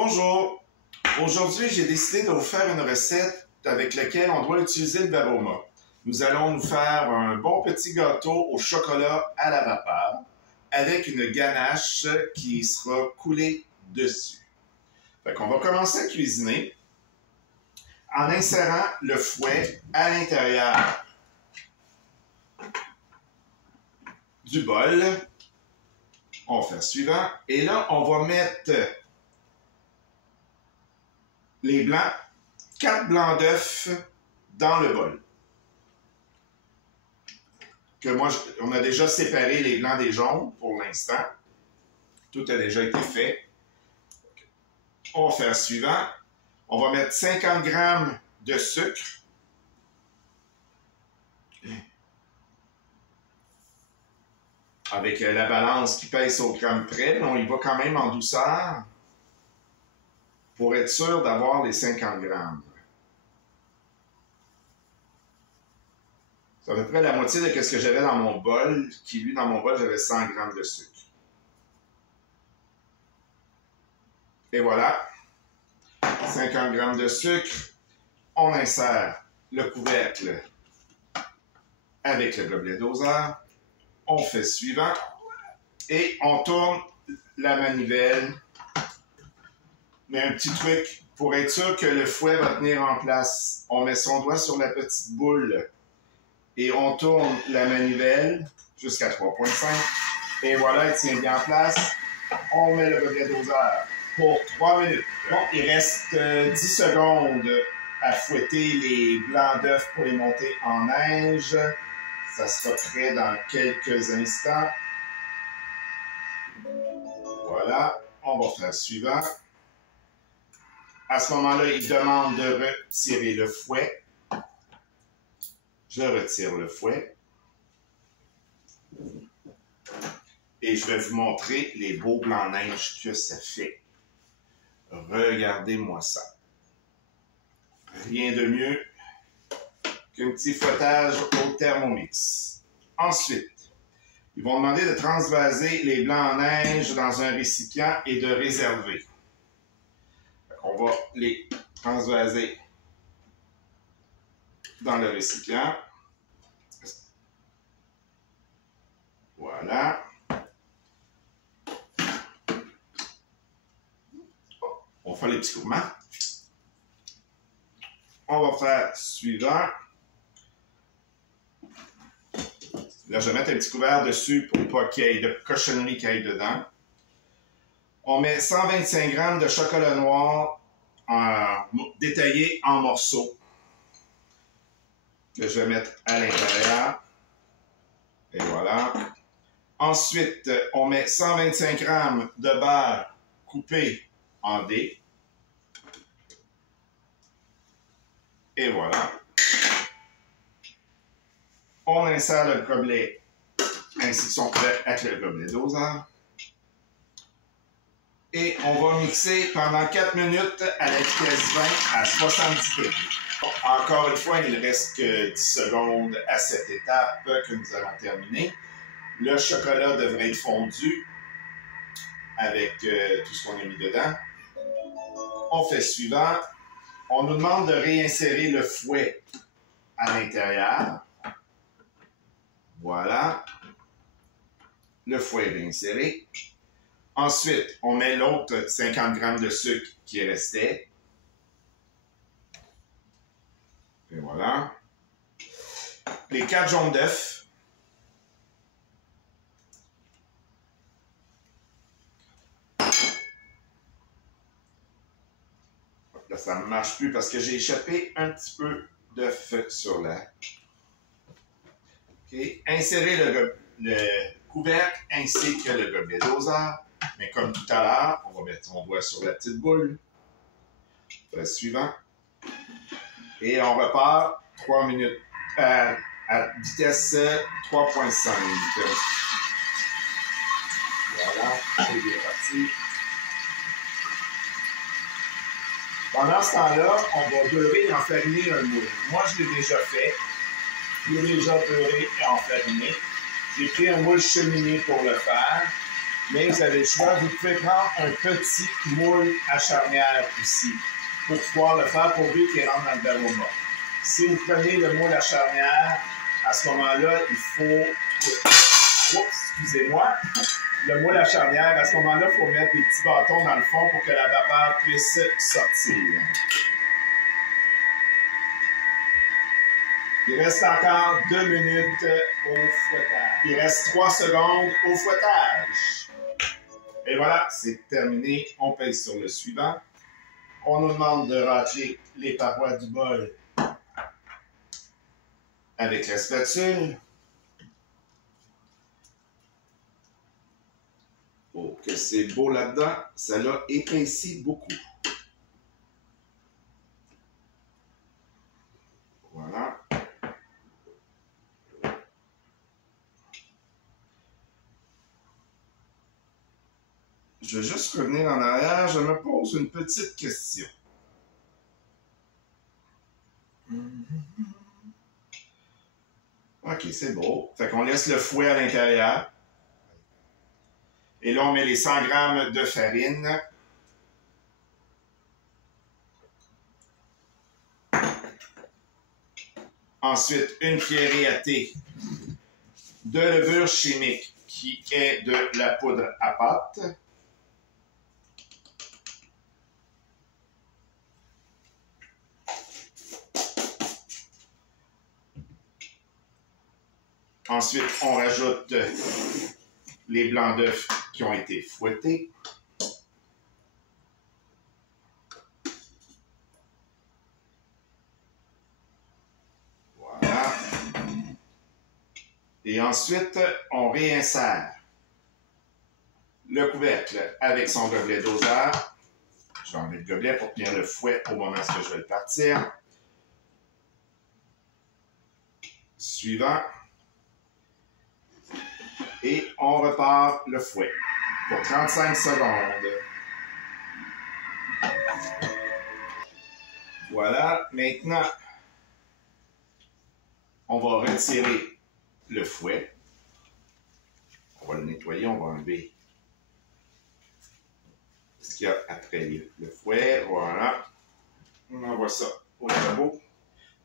Bonjour! Aujourd'hui, j'ai décidé de vous faire une recette avec laquelle on doit utiliser le Varoma. Nous allons nous faire un bon petit gâteau au chocolat à la vapeur avec une ganache qui sera coulée dessus. Fait qu'on va commencer à cuisiner en insérant le fouet à l'intérieur du bol. On fait le suivant. Et là, on va mettre les blancs, 4 blancs d'œufs dans le bol. On a déjà séparé les blancs des jaunes pour l'instant. Tout a déjà été fait. On va faire le suivant. On va mettre 50 g de sucre. Avec la balance qui pèse au gramme près, on y va quand même en douceur pour être sûr d'avoir les 50 grammes. C'est à peu près la moitié de ce que j'avais dans mon bol, qui lui, dans mon bol, j'avais 100 grammes de sucre. Et voilà, 50 grammes de sucre. On insère le couvercle avec le gobelet doseur. On fait le suivant et on tourne la manivelle. Mais un petit truc, pour être sûr que le fouet va tenir en place, on met son doigt sur la petite boule et on tourne la manivelle jusqu'à 3,5. Et voilà, il tient bien en place. On met le gobelet doseur pour 3 minutes. Bon, il reste 10 secondes à fouetter les blancs d'œufs pour les monter en neige. Ça sera prêt dans quelques instants. Voilà, on va faire le suivant. À ce moment-là, il demande de retirer le fouet. Je retire le fouet. Et je vais vous montrer les beaux blancs neige que ça fait. Regardez-moi ça. Rien de mieux qu'un petit fouettage au Thermomix. Ensuite, ils vont demander de transvaser les blancs en neige dans un récipient et de réserver. On va les transvaser dans le récipient. Voilà. On fait les petits courements. On va faire suivant. Là, je vais mettre un petit couvert dessus pour pas qu'il y ait de cochonnerie qui aille dedans. On met 125 g de chocolat noir détaillé en morceaux que je vais mettre à l'intérieur. Et voilà. Ensuite, on met 125 g de beurre coupé en dés. Et voilà. On insère le gobelet ainsi que son couvercle avec le gobelet doseur. Et on va mixer pendant 4 minutes à la vitesse 20 à 70 degrés. Encore une fois, il ne reste que 10 secondes à cette étape que nous allons terminer. Le chocolat devrait être fondu avec tout ce qu'on a mis dedans. On fait suivant. On nous demande de réinsérer le fouet à l'intérieur. Voilà. Le fouet est réinséré. Ensuite, on met l'autre 50 g de sucre qui restait. Et voilà. Les 4 jaunes d'œufs. Là, ça ne marche plus parce que j'ai échappé un petit peu d'œuf sur la... Okay. Insérer le couvercle ainsi que le gobelet doseur. Mais comme tout à l'heure, on va mettre son doigt sur la petite boule. Le suivant. Et on repart 3 minutes à vitesse 3,5. Voilà, c'est bien parti. Pendant ce temps-là, on va beurrer et enfariner un moule. Moi, je l'ai déjà fait. Je l'ai déjà beurré et enfariné. J'ai pris un moule cheminé pour le faire. Mais vous avez le choix, vous pouvez prendre un petit moule à charnière aussi pour pouvoir le faire pourvu qu'il rentre dans le varoma. Si vous prenez le moule à charnière, à ce moment-là, il faut... Oups, excusez-moi. Le moule à charnière, à ce moment-là, il faut mettre des petits bâtons dans le fond pour que la vapeur puisse sortir. Il reste encore 2 minutes au fouettage. Il reste 3 secondes au fouettage. Et voilà, c'est terminé. On pèse sur le suivant. On nous demande de racler les parois du bol avec la spatule. Oh, que c'est beau là-dedans. Ça l'a épaissi beaucoup. Voilà. Je vais juste revenir en arrière. Je me pose une petite question. OK, c'est beau. Fait qu'on laisse le fouet à l'intérieur. Et là, on met les 100 g de farine. Ensuite, une cuillerée à thé de levure chimique qui est de la poudre à pâte. Ensuite, on rajoute les blancs d'œufs qui ont été fouettés. Voilà. Et ensuite, on réinsère le couvercle avec son gobelet doseur. Je vais enlever le gobelet pour tenir le fouet au moment où je vais le partir. Suivant. Et on repart le fouet pour 35 secondes. Voilà. Maintenant, on va retirer le fouet. On va le nettoyer, on va enlever ce qu'il y a après le fouet. Voilà. On envoie ça au lavabo.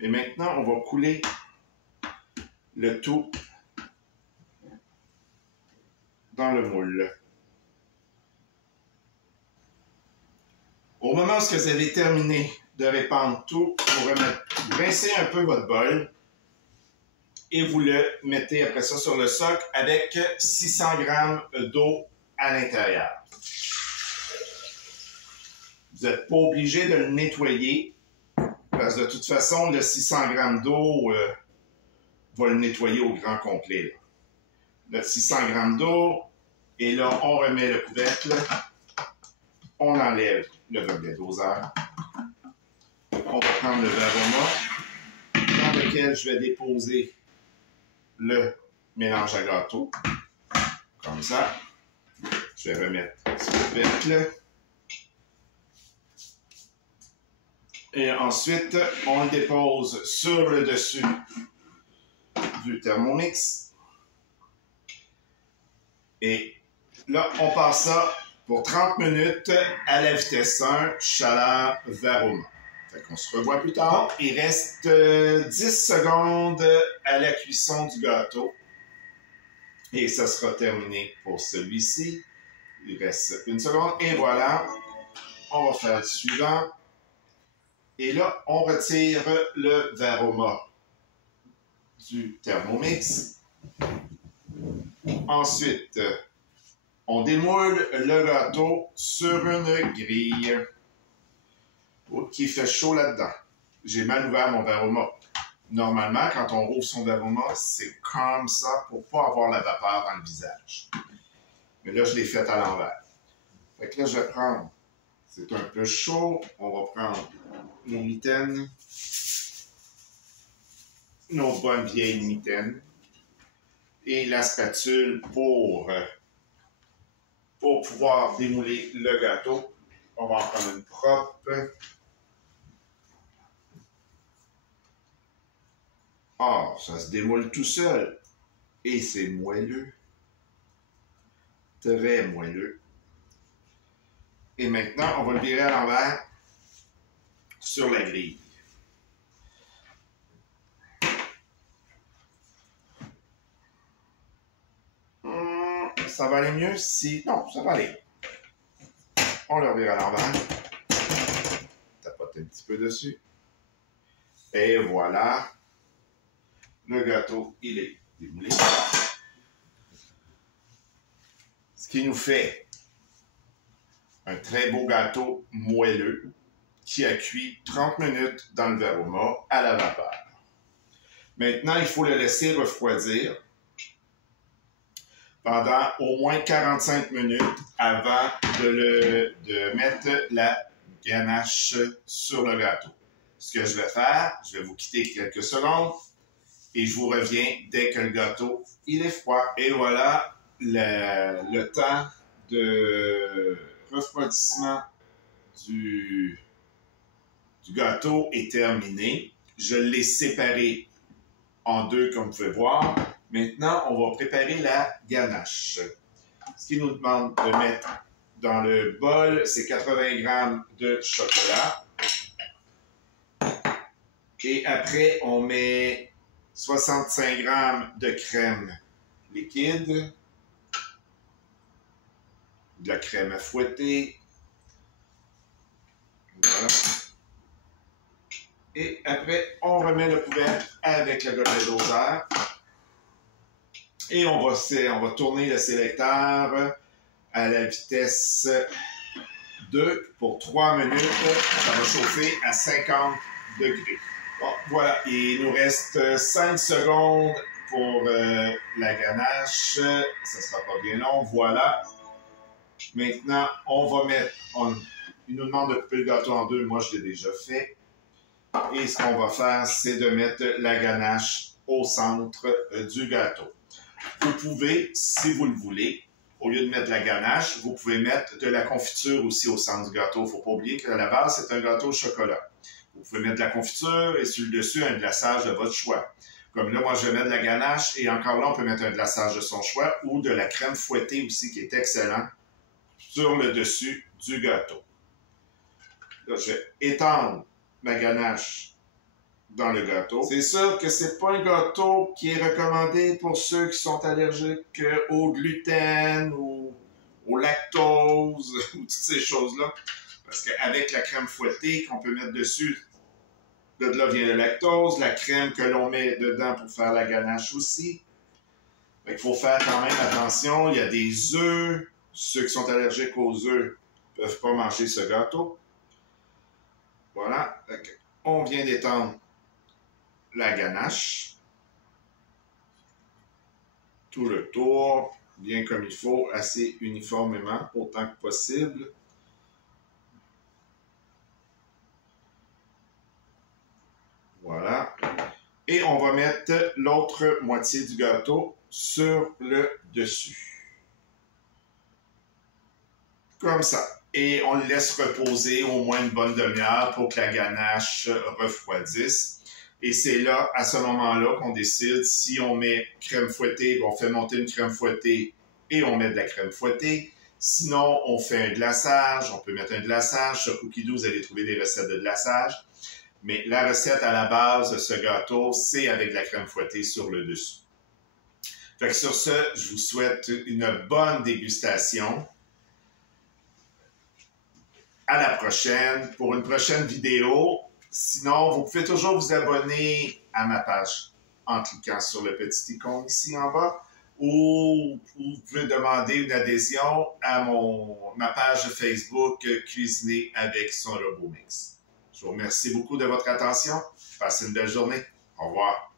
Et maintenant, on va couler le tout dans le moule. Au moment où vous avez terminé de répandre tout, vous rincez un peu votre bol et vous le mettez après ça sur le socle avec 600 g d'eau à l'intérieur. Vous n'êtes pas obligé de le nettoyer parce que de toute façon, le 600 g d'eau va le nettoyer au grand complet. Là. Le 600 g d'eau et là, on remet le couvercle. On enlève le gobelet doseur. On va prendre le varoma dans lequel je vais déposer le mélange à gâteau. Comme ça. Je vais remettre ce couvercle. Et ensuite, on le dépose sur le dessus du Thermomix. Et là, on passe ça pour 30 minutes à la vitesse 1, chaleur varoma. Fait qu'on se revoit plus tard. Il reste 10 secondes à la cuisson du gâteau. Et ça sera terminé pour celui-ci. Il reste 1 seconde. Et voilà. On va faire le suivant. Et là, on retire le varoma du Thermomix. Ensuite, on démoule le gâteau sur une grille qui fait chaud là-dedans. J'ai mal ouvert mon varoma. Normalement, quand on rouvre son varoma, c'est comme ça pour ne pas avoir la vapeur dans le visage. Mais là, je l'ai fait à l'envers. Fait que là, je vais prendre, c'est un peu chaud, on va prendre nos mitaines, nos bonnes vieilles mitaines, et la spatule pour pouvoir démouler le gâteau. On va en prendre une propre. Ah, ça se démoule tout seul. Et c'est moelleux. très moelleux. Et maintenant, on va le virer à l'envers sur la grille. Ça va aller mieux si... Non, ça va aller. On le revire à l'envers. Tapote un petit peu dessus. Et voilà. Le gâteau, il est démoulé. Ce qui nous fait un très beau gâteau moelleux qui a cuit 30 minutes dans le verre au mort à la vapeur. Maintenant, il faut le laisser refroidir pendant au moins 45 minutes avant de mettre la ganache sur le gâteau. Ce que je vais faire, je vais vous quitter quelques secondes et je vous reviens dès que le gâteau il est froid. Et voilà, le temps de refroidissement du gâteau est terminé. Je l'ai séparé en deux, comme vous pouvez voir. Maintenant, on va préparer la ganache. Ce qui nous demande de mettre dans le bol, c'est 80 g de chocolat. Et après, on met 65 g de crème liquide, de la crème à fouetter. Voilà. Et après, on remet le couvercle avec le gobelet doseur. Et on va tourner le sélecteur à la vitesse 2 pour 3 minutes. Ça va chauffer à 50 degrés. Bon, voilà, il nous reste 5 secondes pour la ganache. Ça ne sera pas bien long. Voilà. Maintenant, on va mettre... il nous demande de couper le gâteau en deux. Moi, je l'ai déjà fait. Et ce qu'on va faire, c'est de mettre la ganache au centre du gâteau. Vous pouvez, si vous le voulez, au lieu de mettre de la ganache, vous pouvez mettre de la confiture aussi au centre du gâteau. Il ne faut pas oublier qu'à la base, c'est un gâteau au chocolat. Vous pouvez mettre de la confiture et sur le dessus, un glaçage de votre choix. Comme là, moi, je vais mettre de la ganache et encore là, on peut mettre un glaçage de son choix ou de la crème fouettée aussi, qui est excellent, sur le dessus du gâteau. Là, je vais étendre ma ganache dans le gâteau. C'est sûr que c'est pas un gâteau qui est recommandé pour ceux qui sont allergiques au gluten ou au lactose ou toutes ces choses-là. Parce qu'avec la crème fouettée qu'on peut mettre dessus, de là vient le lactose, la crème que l'on met dedans pour faire la ganache aussi. Il faut faire quand même attention. Il y a des œufs. Ceux qui sont allergiques aux œufs ne peuvent pas manger ce gâteau. Voilà. On vient d'étendre la ganache. Tout le tour, bien comme il faut, assez uniformément, autant que possible. Voilà. Et on va mettre l'autre moitié du gâteau sur le dessus. Comme ça. Et on le laisse reposer au moins une bonne demi-heure pour que la ganache refroidisse. Et c'est là, à ce moment-là, qu'on décide si on met crème fouettée, on fait monter une crème fouettée et on met de la crème fouettée. Sinon, on fait un glaçage. On peut mettre un glaçage. Sur Cookie Dough, vous allez trouver des recettes de glaçage. Mais la recette à la base de ce gâteau, c'est avec de la crème fouettée sur le dessus. Fait que sur ce, je vous souhaite une bonne dégustation. À la prochaine pour une prochaine vidéo. Sinon, vous pouvez toujours vous abonner à ma page en cliquant sur le petit icône ici en bas ou vous pouvez demander une adhésion à ma page Facebook Cuisiner avec son RoboMix. Je vous remercie beaucoup de votre attention. Passez une belle journée. Au revoir.